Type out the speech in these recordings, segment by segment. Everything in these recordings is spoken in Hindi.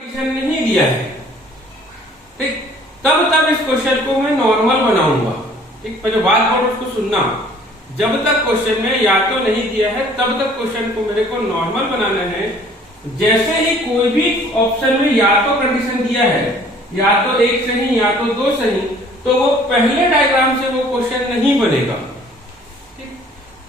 कंडीशन नहीं दिया है, ठीक, तब इस क्वेश्चन को मैं नॉर्मल बनाऊंगा। ठीक, पर जो बात है उसको सुनना। जब तक क्वेश्चन में या तो नहीं दिया है तब तक क्वेश्चन को मेरे को नॉर्मल बनाना है। जैसे ही कोई भी ऑप्शन में या तो कंडीशन दिया है, या तो एक सही या तो दो सही, तो वो पहले डायग्राम से वो क्वेश्चन नहीं बनेगा। ठीक,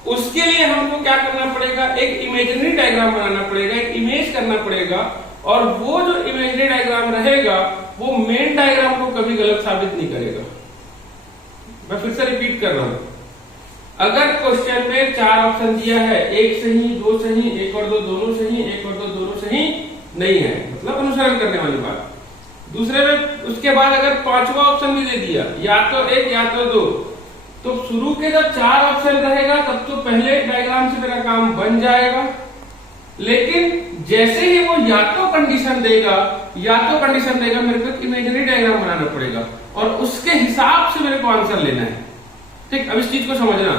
उसके लिए हमको क्या करना पड़ेगा, एक इमेजिनरी डायग्राम बनाना पड़ेगा, एक इमेज करना पड़ेगा, और वो जो इमेजिनरी डायग्राम रहेगा वो मेन डायग्राम को कभी गलत साबित नहीं करेगा। मैं फिर से रिपीट कर रहा हूं, अगर क्वेश्चन में 4 ऑप्शन दिया है, एक सही, दो सही, एक और दो दोनों सही, एक और दो दोनों सही नहीं है, मतलब अनुसरण करने वाली बात। दूसरे में उसके बाद अगर 5वां ऑप्शन भी दे दिया, या तो एक या तो दो, तो शुरू के जब 4 ऑप्शन रहेगा तब तो पहले डायग्राम से मेरा काम बन जाएगा। लेकिन जैसे ही वो या तो कंडीशन देगा मेरे को इमेजिनरी डायग्राम बनाना पड़ेगा और उसके हिसाब से मेरे को आंसर लेना है। ठीक, अब इस चीज को समझना,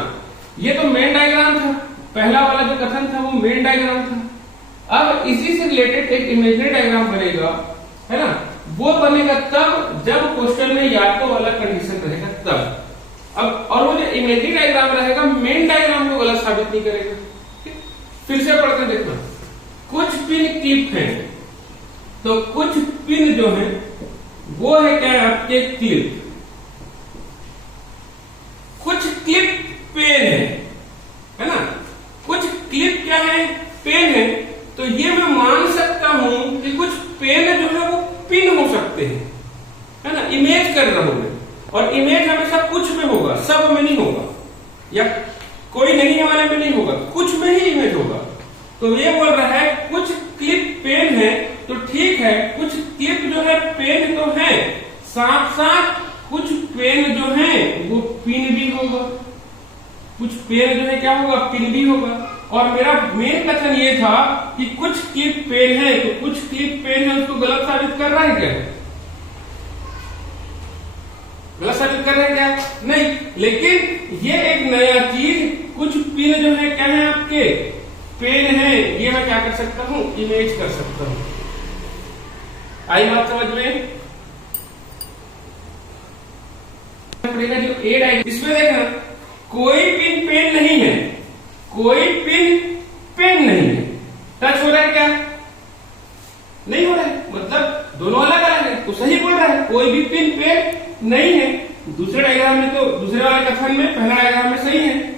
ये तो मेन डायग्राम था, पहला वाला जो कथन था वो मेन डायग्राम था। अब इसी से रिलेटेड एक इमेजिनरी डायग्राम बनेगा, है ना, वो बनेगा तब जब क्वेश्चन में या तो वाला कंडीशन रहेगा तब। अब और वो जो इमेजिनरी डायग्राम रहेगा मेन डायग्राम को गलत साबित नहीं करेगा। फिर से पढ़कर देखना, कुछ पिन क्लिप है, तो कुछ पिन जो है वो है क्या है आपके क्लिप, कुछ क्लिप पेन है ना, कुछ क्लिप क्या है, पेन है। तो ये मैं मान सकता हूं कि कुछ पेन जो है वो पिन हो सकते हैं, है ना, इमेज कर रहा हूं मैं, और इमेज हमेशा कुछ में होगा, सब में नहीं होगा, या कोई नहीं है वाले में नहीं होगा, कुछ में ही इमेज होगा। तो ये बोल रहा है कुछ क्लिप पेन है, तो ठीक है, कुछ क्लिप जो है पेन तो है, साथ साथ कुछ पेन जो है वो पिन भी होगा, कुछ पेन जो है क्या होगा, पिन भी होगा। और मेरा मेन कथन ये था कि कुछ क्लिप पेन है, तो कुछ क्लिप पेन है उसको गलत साबित कर रहा है क्या, गलत साबित कर रहे हैं क्या, नहीं। लेकिन ये एक नया चीज, कुछ पिन जो है क्या है आपके पेन है, ये मैं क्या कर सकता हूं, इमेज कर सकता हूं। आई बात समझ में? पड़ेगा जो ए डायग्राम, इसमें देखना कोई पिन पेन नहीं है, कोई पिन पेन नहीं है। टच हो रहा है क्या, नहीं हो रहा है, मतलब दोनों अलग अलग है, तो सही बोल रहा है, कोई भी पिन पेन नहीं है। दूसरे डायग्राम में तो, दूसरे वाले कथन में पहला डायग्राम में सही है,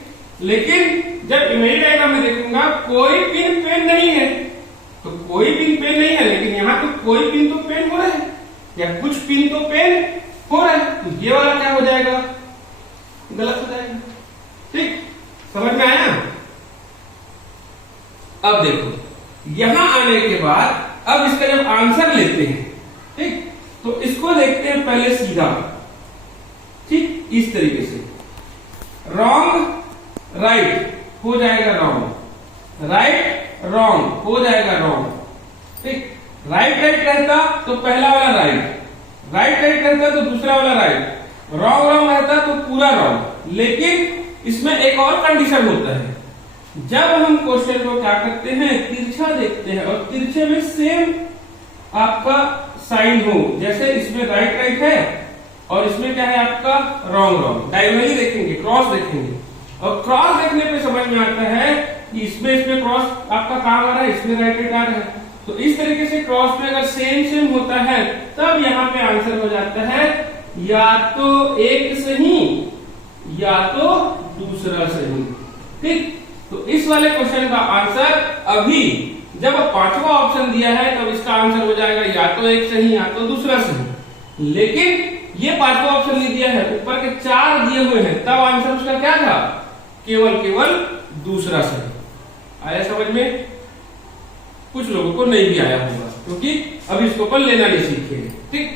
लेकिन जब इमेज डायग्राम में देखूंगा कोई पिन पेन नहीं है, तो कोई पिन पेन नहीं है, लेकिन यहाँ तो कोई पिन तो पेन हो रहा है, या कुछ पिन तो पेन हो रहा है, तो ये वाला क्या हो जाएगा, गलत हो जाएगा। ठीक, समझ में आया? अब देखो यहां आने के बाद अब इसका जब आंसर लेते हैं, ठीक, तो इसको देखते हैं पहले सीधा, ठीक, इस तरीके से, रॉन्ग राइट हो जाएगा रॉन्ग, राइट रॉन्ग हो जाएगा रॉन्ग। ठीक, राइट राइट रहता तो पहला वाला राइट, राइट राइट रहता तो दूसरा वाला राइट, रॉन्ग रॉन्ग रहता तो पूरा रॉन्ग। लेकिन इसमें एक और कंडीशन होता है, जब हम क्वेश्चन को क्या करते हैं, तिरछा देखते हैं, और तिरछे में सेम आपका साइन हो, जैसे इसमें राइट राइट है और इसमें क्या है आपका रॉन्ग रॉन्ग, डायगोनली देखेंगे, क्रॉस देखेंगे, और क्रॉस देखने पे समझ में आता है कि इसमें क्रॉस आपका काम आ रहा है, इसमें राइट राइट आ रहा है। तो इस तरीके से क्रॉस में अगर सेम सेम होता है तब यहाँ पे आंसर हो जाता है या तो एक सही या तो दूसरा सही। ठीक, तो इस वाले क्वेश्चन का आंसर अभी जब 5वां ऑप्शन दिया है तब इसका आंसर हो जाएगा या तो एक सही या तो दूसरा सही। लेकिन ये 5वां ऑप्शन नहीं दिया है, ऊपर के 4 दिए हुए हैं, तब आंसर उसका क्या था, केवल दूसरा सही। आया समझ में? कुछ लोगों को नहीं भी आया होगा क्योंकि अभी इसको अपन लेना नहीं सीखे। ठीक,